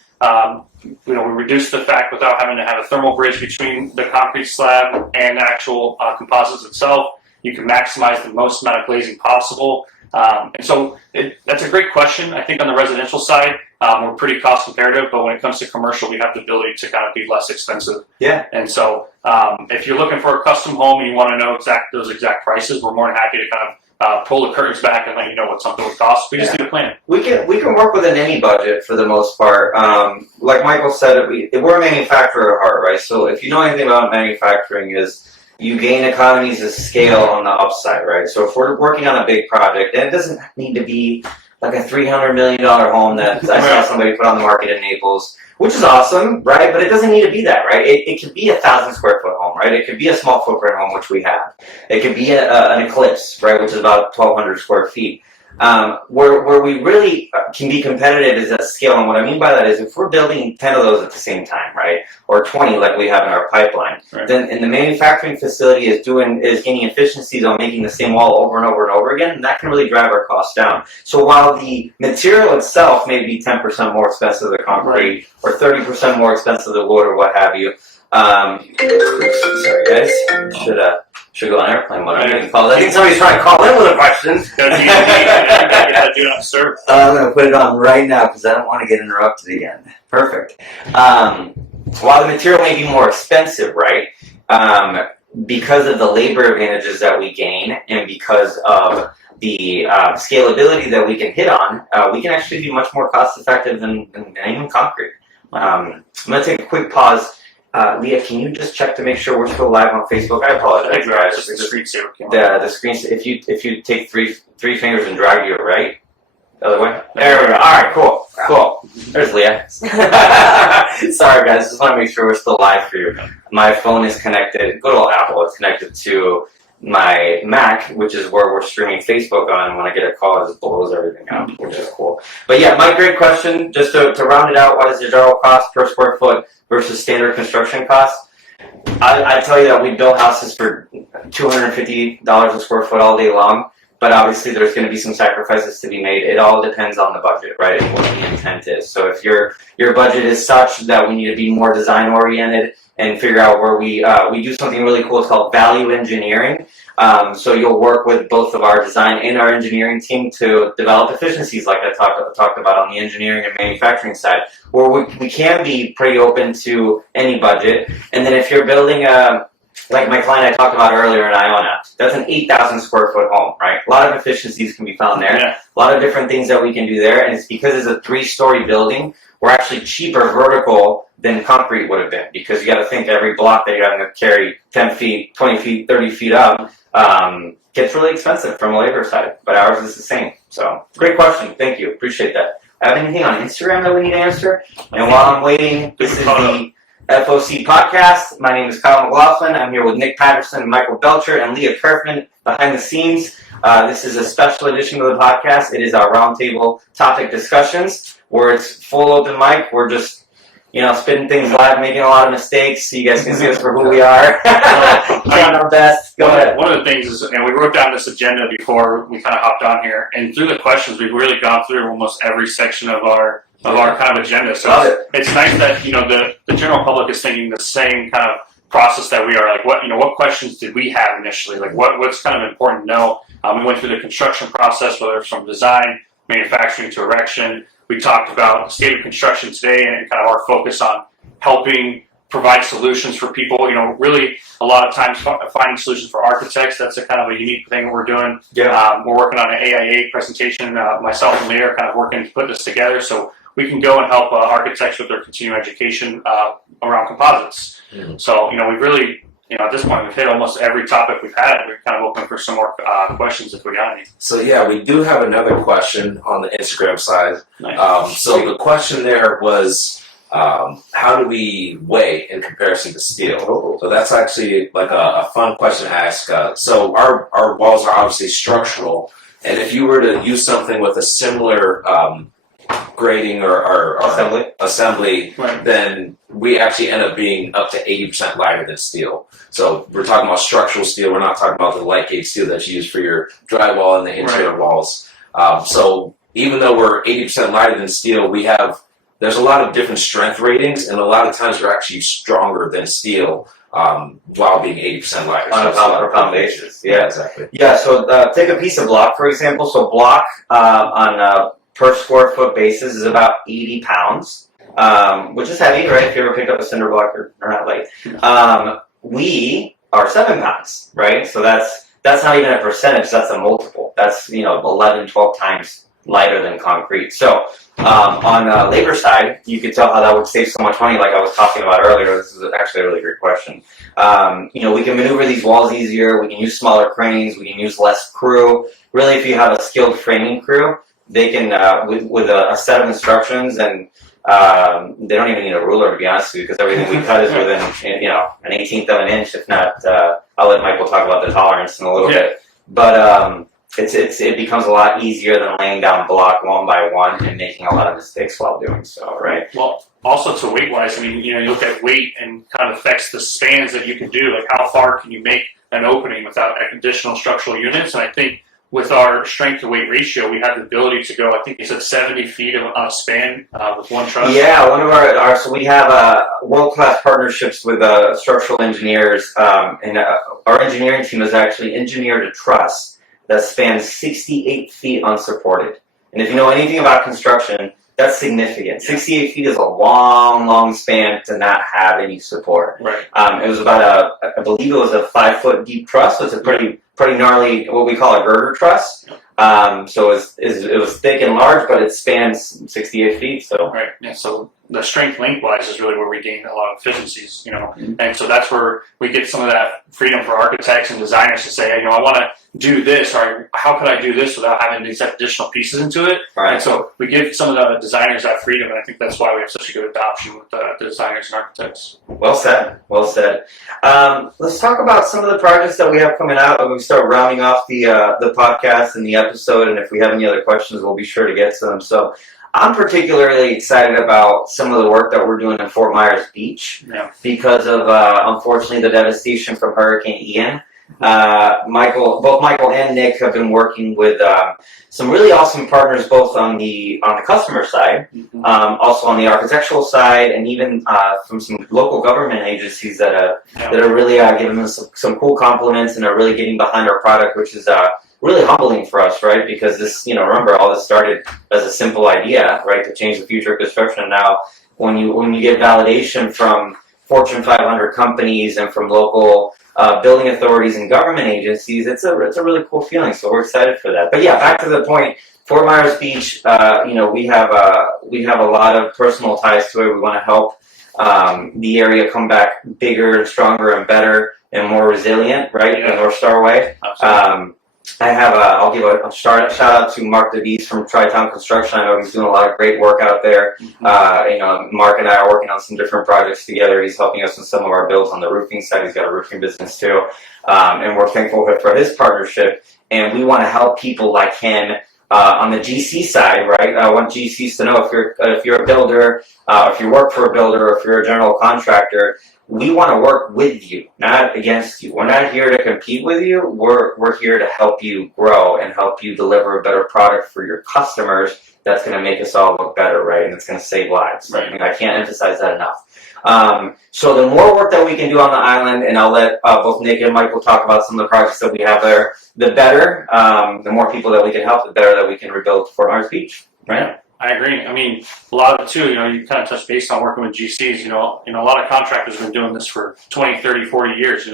we reduce the fact without having to have a thermal bridge between the concrete slab and the actual composites itself. You can maximize the most amount of glazing possible. And so that's a great question. I think on the residential side, we're pretty cost comparative, but when it comes to commercial, we have the ability to kind of be less expensive. Yeah. And so if you're looking for a custom home and you want to know those exact prices, we're more than happy to kind of pull the curtains back and let you know what something would cost. We just need a plan. We can work within any budget for the most part. Like Michael said, we're a manufacturer at heart, right? So if you know anything about manufacturing, is you gain economies of scale on the upside, right? So if we're working on a big project, and it doesn't need to be like a $300 million home that I saw somebody put on the market in Naples, which is awesome, right? But it doesn't need to be that, right? It could be 1,000 square foot home, right? It could be a small footprint home, which we have. It could be an Eclipse, right, which is about 1,200 square feet. Where we really can be competitive is at scale, and what I mean by that is if we're building 10 of those at the same time, right, or 20 like we have in our pipeline, then in the manufacturing facility is gaining efficiencies on making the same wall over and over and over again, and that can really drive our costs down. So while the material itself may be 10% more expensive than concrete, or 30% more expensive than wood, or what have you, sorry guys, should go on airplane mode. I think somebody's trying to call in with a question. I'm going to put it on right now because I don't want to get interrupted again. Perfect. While the material may be more expensive, right, because of the labor advantages that we gain and because of the scalability that we can hit on, we can actually be much more cost effective than even concrete. I'm going to take a quick pause. Leah, can you just check to make sure we're still live on Facebook? I apologize, guys. Just the screensaver. The screen. If you take three fingers and drag you right, the other way. There we go. All right, cool. There's Leah. Sorry, guys. Just want to make sure we're still live for you. My phone is connected. Good old Apple. It's connected to my Mac, which is where we're streaming Facebook on. When I get a call, it just blows everything up, which is cool. But yeah, Mike, great question. Just to round it out, what is the general cost per square foot versus standard construction cost? I tell you that we build houses for $250 a square foot all day long, but obviously there's going to be some sacrifices to be made. It all depends on the budget, right, and what the intent is. So if your budget is such that we need to be more design oriented and figure out where we do something really cool. It's called value engineering. So you'll work with both of our design and our engineering team to develop efficiencies like I talked about on the engineering and manufacturing side, where we can be pretty open to any budget. And then if you're building like my client I talked about earlier in Iona, that's an 8,000 square foot home, right? A lot of efficiencies can be found there. Yeah. A lot of different things that we can do there. And it's because it's a 3-story building. were actually cheaper vertical than concrete would have been, because you got to think every block that you're having to carry 10 feet, 20 feet, 30 feet up gets really expensive from a labor side, but ours is the same. So great question. Thank you. Appreciate that. Have anything on Instagram that we need to answer? And while I'm waiting, this is the FOC Podcast. My name is Kyle McLaughlin. I'm here with Nick Patterson, Michael Belcher, and Leah Kerfman behind the scenes. This is a special edition of the podcast. It is our roundtable topic discussions, where it's full open mic. We're just, spitting things live, making a lot of mistakes, so you guys can see us for who we are. Trying our best. Go ahead. One of the things is, and we wrote down this agenda before we kind of hopped on here, and through the questions, we've really gone through almost every section of our kind of agenda. So it's nice that the general public is thinking the same kind of process that we are. Like what questions did we have initially? Like what's kind of important to know? We went through the construction process, whether it's from design, manufacturing to erection. We talked about the state of construction today and kind of our focus on helping provide solutions for people. Really a lot of times finding solutions for architects. That's a kind of a unique thing we're doing. Yeah. We're working on an AIA presentation. Myself and Leah are kind of working to put this together so we can go and help architects with their continuing education around composites. Mm-hmm. So, we've really, at this point, we've hit almost every topic we've had. We're kind of open for some more questions if we got any. So, yeah, we do have another question on the Instagram side. Nice. So the question there was, how do we weigh in comparison to steel? So that's actually like a fun question to ask. So our walls are obviously structural, and if you were to use something with a similar grading or assembly, right, then we actually end up being up to 80% lighter than steel. So we're talking about structural steel. We're not talking about the light gauge steel that's used for your drywall and the interior walls. So even though we're 80% lighter than steel, there's a lot of different strength ratings, and a lot of times we're actually stronger than steel while being 80% lighter. On a pound basis. Yeah, exactly. Yeah, so take a piece of block, for example. So block on a per square foot basis is about 80 pounds, which is heavy, right? If you ever picked up a cinder block or not light. We are 7 pounds, right? So that's not even a percentage, that's a multiple. That's 11, 12 times lighter than concrete. So on the labor side, you could tell how that would save so much money, like I was talking about earlier. This is actually a really great question. We can maneuver these walls easier, we can use smaller cranes, we can use less crew. Really, if you have a skilled framing crew, they can, with a set of instructions, and they don't even need a ruler, to be honest with you, because everything we cut is within, an 1/18 of an inch, if not. I'll let Michael talk about the tolerance in a little bit. But it becomes a lot easier than laying down block one by one and making a lot of mistakes while doing so, right? Well, also to weight-wise, you look at weight and kind of affects the spans that you can do. Like how far can you make an opening without additional structural units? And I think with our strength to weight ratio, we have the ability to go, I think you said 70 feet on a span with one truss. Yeah, one of so we have world-class partnerships with structural engineers, and our engineering team has actually engineered a truss that spans 68 feet unsupported. And if you know anything about construction, that's significant. 68 feet is a long, long span to not have any support. Right. It was about I believe it was a 5 foot deep truss, so it's a pretty gnarly, what we call a girder truss. So it was thick and large, but it spans 68 feet. So right. Yeah. So the strength lengthwise is really where we gain a lot of efficiencies, and so that's where we get some of that freedom for architects and designers to say, I want to do this, or how could I do this without having these additional pieces into it? Right. And so we give some of the designers that freedom, and I think that's why we have such a good adoption with the designers and architects. Well said. Well said. Let's talk about some of the projects that we have coming out, and we start rounding off the podcast and the episode. And if we have any other questions, we'll be sure to get to them. So I'm particularly excited about some of the work that we're doing in Fort Myers Beach because of, unfortunately, the devastation from Hurricane Ian. Both Michael and Nick have been working with some really awesome partners, both on the customer side, also on the architectural side, and even from some local government agencies that are really giving us some cool compliments and are really getting behind our product, which is really humbling for us, right? Because this, remember, all this started as a simple idea, right, to change the future of construction. And now, when you get validation from Fortune 500 companies and from local building authorities and government agencies, it's a really cool feeling. So we're excited for that. But yeah, back to the point. Fort Myers Beach, we have a lot of personal ties to it. We want to help the area come back bigger, stronger, and better, and more resilient, right? The Northstar way. I'll give a shout out to Mark DeVries from Tri-Town Construction. I know he's doing a lot of great work out there. Mark and I are working on some different projects together. He's helping us with some of our builds on the roofing side. He's got a roofing business too. And we're thankful for his partnership. And we want to help people like him on the GC side, right? I want GCs to know if you're a builder, if you work for a builder, or if you're a general contractor, we want to work with you, not against you. We're not here to compete with you. We're here to help you grow and help you deliver a better product for your customers that's going to make us all look better, right? And it's going to save lives. Right. I mean, I can't emphasize that enough. So the more work that we can do on the island, and I'll let both Nick and Michael talk about some of the projects that we have there, the better. The more people that we can help, the better that we can rebuild Fort Myers Beach, right? Yeah, I agree. I mean, a lot of it too, you kind of touched base on working with GCs. A lot of contractors have been doing this for 20, 30, 40 years.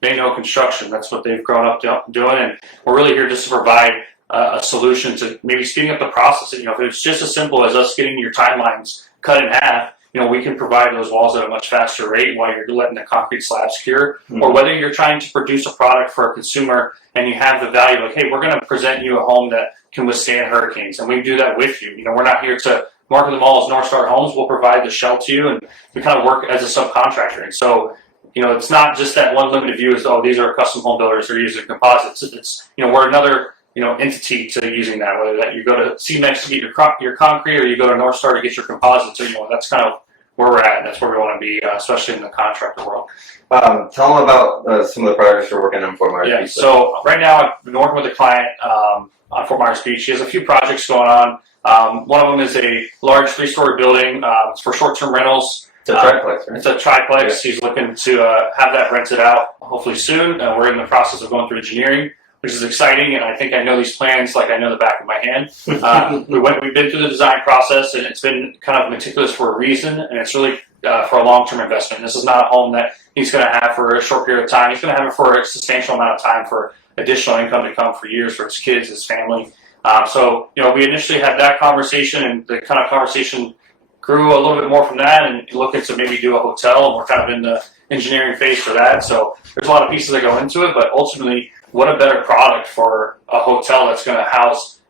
They know construction. That's what they've grown up doing, and we're really here just to provide a solution to maybe speeding up the process. If it's just as simple as us getting your timelines cut in half, we can provide those walls at a much faster rate while you're letting the concrete slabs cure. Mm-hmm. Or whether you're trying to produce a product for a consumer and you have the value, like, hey, we're going to present you a home that can withstand hurricanes, and we do that with you. We're not here to market them all as Northstar Homes. We'll provide the shell to you, and we kind of work as a subcontractor. And so, it's not just that one limited view is, these are custom home builders, they're using composites. It's, we're another entity to using that, whether that you go to CMEX to get your concrete, or you go to Northstar to get your composites. So, that's kind of where we're at, and that's where we want to be, especially in the contractor world. Tell them about some of the projects you're working on Fort Myers Beach. So right now I've been working with a client on Fort Myers Beach. He has a few projects going on. One of them is a large 3-story building. It's for short-term rentals. It's a triplex, right? It's a triplex. Yeah. He's looking to have that rented out hopefully soon. We're in the process of going through engineering, which is exciting, and I think I know these plans like I know the back of my hand. We've been through the design process, and it's been kind of meticulous for a reason, and it's really for a long-term investment. This is not a home that he's going to have for a short period of time. He's going to have it for a substantial amount of time for additional income to come for years for his kids, his family. So we initially had that conversation, and the kind of conversation grew a little bit more from that, and looking to maybe do a hotel, and we're kind of in the engineering phase for that. So there's a lot of pieces that go into it, but ultimately, what a better product for a hotel that's going to house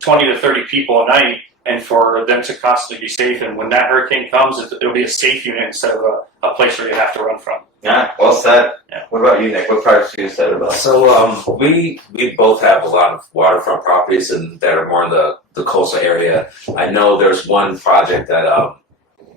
20 to 30 people a night, and for them to constantly be safe. And when that hurricane comes, it'll be a safe unit instead of a place where you have to run from. Yeah, well said. Yeah. What about you, Nick? What projects are you excited about? So we both have a lot of waterfront properties and that are more in the coastal area. I know there's one project that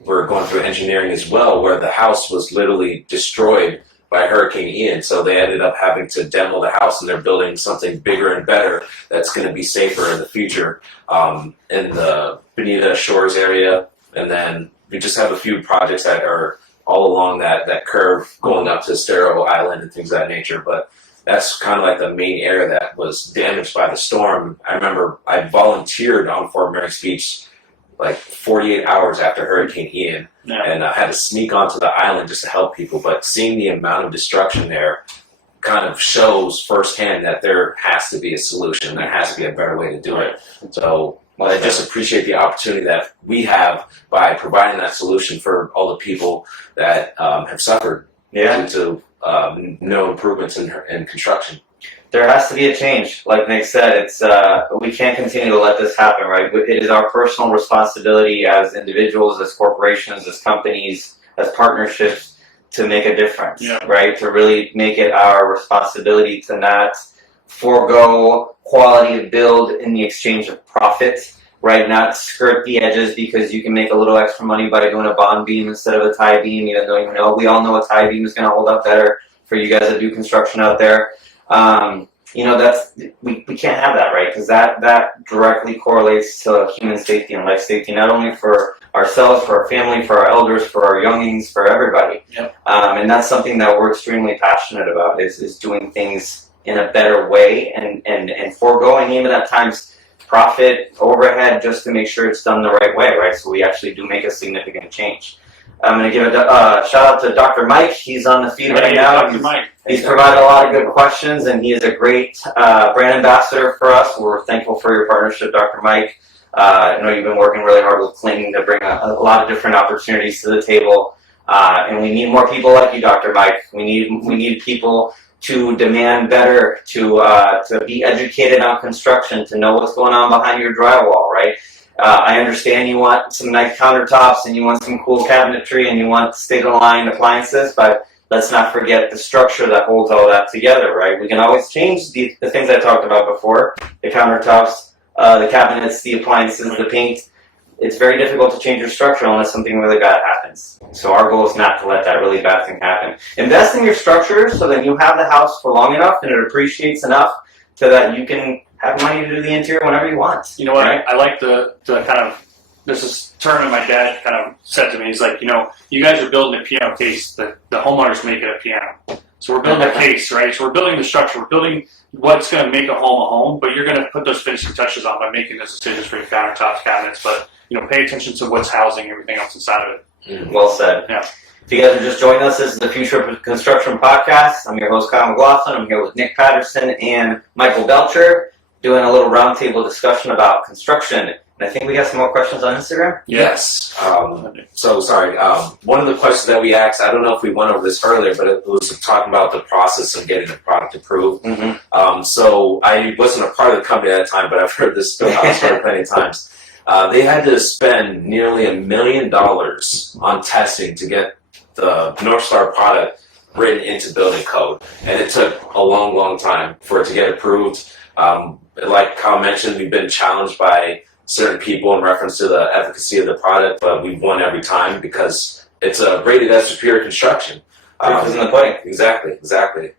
we're going through engineering as well, where the house was literally destroyed by Hurricane Ian. So they ended up having to demo the house, and they're building something bigger and better that's going to be safer in the future in the Bonita Shores area. And then we just have a few projects that are all along that curve going up to Estero Island and things of that nature. But that's kind of like the main area that was damaged by the storm. I remember I volunteered on Fort Myers Beach like 48 hours after Hurricane Ian, and I had to sneak onto the island just to help people. But seeing the amount of destruction there kind of shows firsthand that there has to be a solution. There has to be a better way to do it. So I just appreciate the opportunity that we have by providing that solution for all the people that have suffered due to no improvements in construction. There has to be a change. Like Nick said, it's we can't continue to let this happen, right? It is our personal responsibility as individuals, as corporations, as companies, as partnerships to make a difference, right? To really make it our responsibility to not forego quality of build in the exchange of profit, right? Not skirt the edges because you can make a little extra money by doing a bond beam instead of a tie beam, even though we all know a tie beam is going to hold up better for you guys that do construction out there. That's we can't have that, right? Because that directly correlates to human safety and life safety, not only for ourselves, for our family, for our elders, for our youngins, for everybody. Yep. And that's something that we're extremely passionate about is doing things in a better way and foregoing even at times profit overhead just to make sure it's done the right way, right? So we actually do make a significant change. I'm going to give a shout out to Dr. Mike. He's on the feed right now. Dr. Mike. He's provided a lot of good questions, and he is a great brand ambassador for us. We're thankful for your partnership, Dr. Mike. I know you've been working really hard with Clinton to bring a lot of different opportunities to the table, and we need more people like you, Dr. Mike. We need people to demand better, to be educated on construction, to know what's going on behind your drywall, right? I understand you want some nice countertops and you want some cool cabinetry and you want state-of-the-line appliances, but let's not forget the structure that holds all that together, right? We can always change the things I talked about before, the countertops, the cabinets, the appliances, the paint. It's very difficult to change your structure unless something really bad happens. So our goal is not to let that really bad thing happen. Invest in your structure so that you have the house for long enough and it appreciates enough so that you can have money to do the interior whenever you want. You know what? Right? I like the kind of, this is term that my dad kind of said to me. He's like, you guys are building a piano case. The homeowners make it a piano. So we're building a case, right? So we're building the structure. We're building what's going to make a home, but you're going to put those finishing touches on by making those decisions for your countertops, cabinets. But, pay attention to what's housing everything else inside of it. Well said. Yeah. If you guys are just joining us, this is the Future of Construction Podcast. I'm your host, Kyle McLaughlin. I'm here with Nick Patterson and Michael Belcher, doing a little roundtable discussion about construction. And I think we got some more questions on Instagram. Yes. One of the questions that we asked, I don't know if we went over this earlier, but it was talking about the process of getting the product approved. Mm-hmm. So I wasn't a part of the company at that time, but I've heard this story plenty of times. They had to spend nearly $1 million on testing to get the Northstar product written into building code. And it took a long, long time for it to get approved. Like Kyle mentioned, we've been challenged by certain people in reference to the efficacy of the product, but we've won every time because it's rated as superior construction. Proof is in the pudding. Exactly.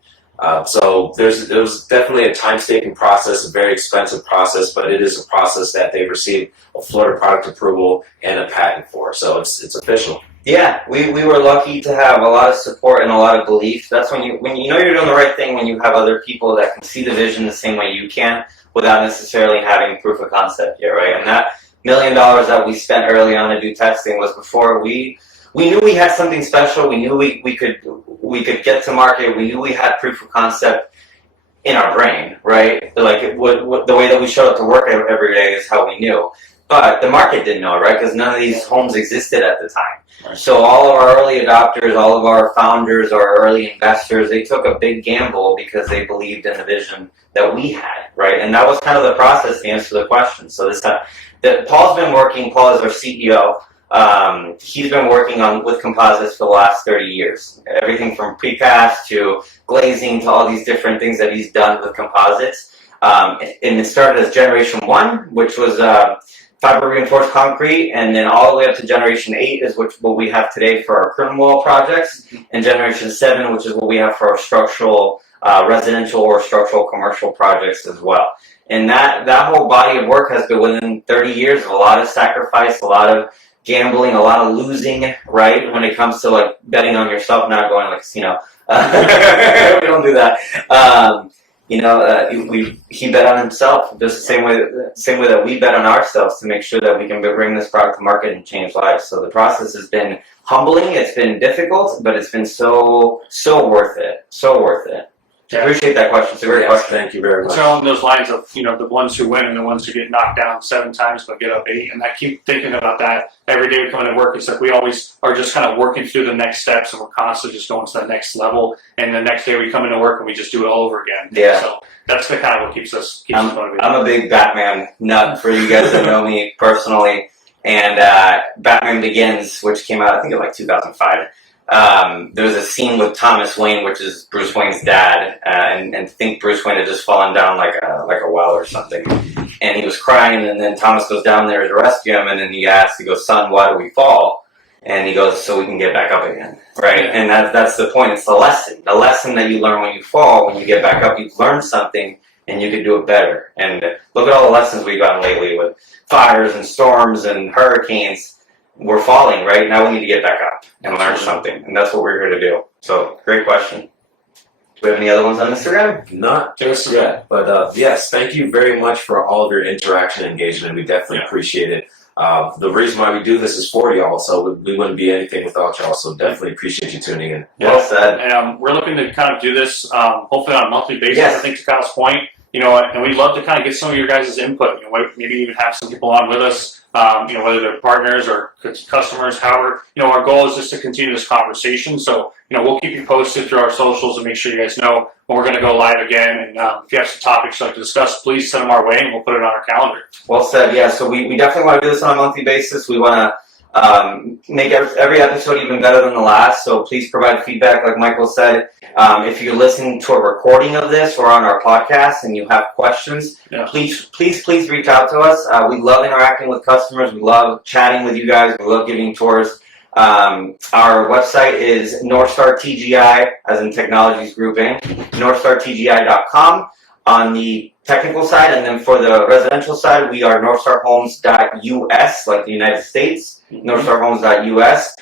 So it was definitely a time-taking process, a very expensive process, but it is a process that they've received a Florida product approval and a patent for. So it's official. Yeah, we were lucky to have a lot of support and a lot of belief. That's when you know you're doing the right thing, when you have other people that can see the vision the same way you can without necessarily having proof of concept yet, right? And that $1 million that we spent early on to do testing was before we knew we had something special. We knew we could get to market. We knew we had proof of concept in our brain, right? Like the way that we showed up to work every day is how we knew. But the market didn't know, right? Because none of these homes existed at the time. Right. So all of our early adopters, all of our founders, our early investors, they took a big gamble because they believed in the vision that we had, right? And that was kind of the process to answer the question. So Paul's been working. Paul is our CEO. He's been working with composites for the last 30 years. Everything from precast to glazing to all these different things that he's done with composites. And it started as Generation 1, which was fiber reinforced concrete, and then all the way up to Generation 8 is what we have today for our curtain wall projects, and Generation 7, which is what we have for our structural, residential or structural commercial projects as well. And that whole body of work has been within 30 years of a lot of sacrifice, a lot of gambling, a lot of losing, right? When it comes to like betting on yourself, not going like casino. We don't do that. He bet on himself, just the same way that we bet on ourselves to make sure that we can bring this product to market and change lives. So the process has been humbling, it's been difficult, but it's been so worth it. So worth it. I appreciate that question. It's a great question. Thank you very much. So along those lines of, the ones who win and the ones who get knocked down 7 times but get up 8, and I keep thinking about that every day we come into work. It's like we always are just kind of working through the next steps, and we're constantly just going to the next level, and the next day we come into work and we just do it all over again. Yeah. So that's the kind of what keeps us motivated. I'm a big Batman nut for you guys that know me personally, and Batman Begins, which came out I think in like 2005. There was a scene with Thomas Wayne, which is Bruce Wayne's dad, and I think Bruce Wayne had just fallen down like a well or something, and he was crying, and then Thomas goes down there to rescue him, and then he goes, son, why do we fall? And he goes, so we can get back up again, right? And that's the point. It's the lesson that you learn when you fall. When you get back up, you've learned something, and you can do it better. And look at all the lessons we've gotten lately with fires and storms and hurricanes. We're falling, right? Now we need to get back up and learn something. And that's what we're here to do. So, great question. Do we have any other ones on Instagram? Not just yet. But yes, thank you very much for all of your interaction and engagement. We definitely appreciate it. The reason why we do this is for y'all, so we wouldn't be anything without y'all. So definitely appreciate you tuning in. Well said. And we're looking to kind of do this hopefully on a monthly basis. Yes. I think to Kyle's point, and we'd love to kind of get some of your guys' input. Maybe even have some people on with us. Whether they're partners or customers, however, our goal is just to continue this conversation. So, we'll keep you posted through our socials and make sure you guys know when we're going to go live again. And if you have some topics you'd like to discuss, please send them our way and we'll put it on our calendar. Well said. Yeah. So we definitely want to do this on a monthly basis. We want to make every episode even better than the last. So please provide feedback, like Michael said. If you're listening to a recording of this or on our podcast and you have questions, please reach out to us. We love interacting with customers. We love chatting with you guys. We love giving tours. Our website is Northstar TGI, as in technologies grouping, northstartgi.com on the technical side, and then for the residential side, we are northstarhomes.us, like the United States, northstarhomes.us.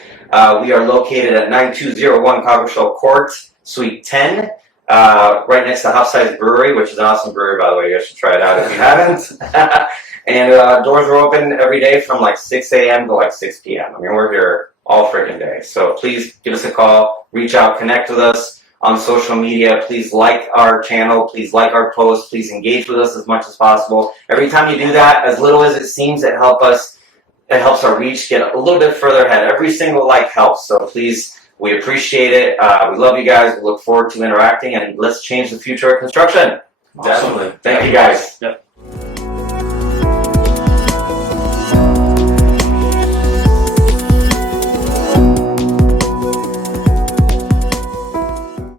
We are located at 9201 Cockershell Court, Suite 10, right next to Half Size Brewery, which is an awesome brewery, by the way. You guys should try it out if you haven't. And doors are open every day from like 6 a.m. to like 6 p.m. I mean, we're here all freaking day. So please give us a call, reach out, connect with us on social media. Please like our channel. Please like our posts. Please engage with us as much as possible. Every time you do that, as little as it seems, it helps our reach get a little bit further ahead. Every single like helps. So please, we appreciate it. We love you guys. We look forward to interacting, and let's change the future of construction. Definitely. Thank you guys. Yep.